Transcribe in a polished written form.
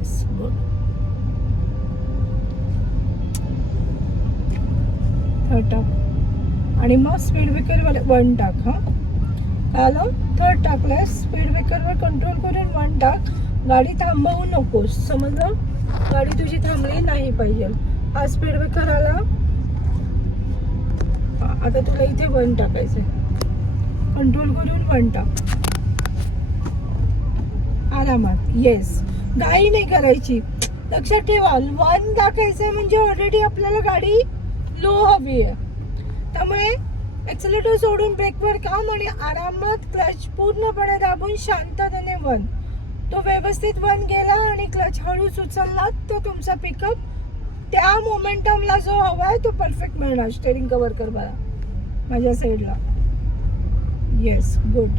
Yes good. Third टाक आणि मग स्पीड ब्रेकरवर 1 टाक. हां आलं. थर्ड टाकलं स्पीड ब्रेकरवर कंट्रोल करून 1 टाक. गाडी थांबवू नकोस, समजलं. गाडी तुझी थांबली नाही पाहिजे. हा स्पीड ब्रेकर आला. आता तुला इथे 1 टाकायचंय. कंट्रोल करून 1 टाक आरामात. येस, घाई नाही करायची. लक्षात ठेवा 1 टाकायचंय म्हणजे ऑलरेडी आपल्याला गाडी लो हवी आहे. त्यामुळे एक्सेलेटर सोडून ब्रेकवर काम आणि आरामात क्लच पूर्णपणे दाबून शांततेने 1. तो व्यवस्थित 1 गेला आणि क्लच हळूच उचलला तर तुमचा पिकअप त्या मोमेंटमला जो हवा आहे तो परफेक्ट मिळणार. स्टेरिंग कव्हर कर बघा माझ्या साईडला. Yes good.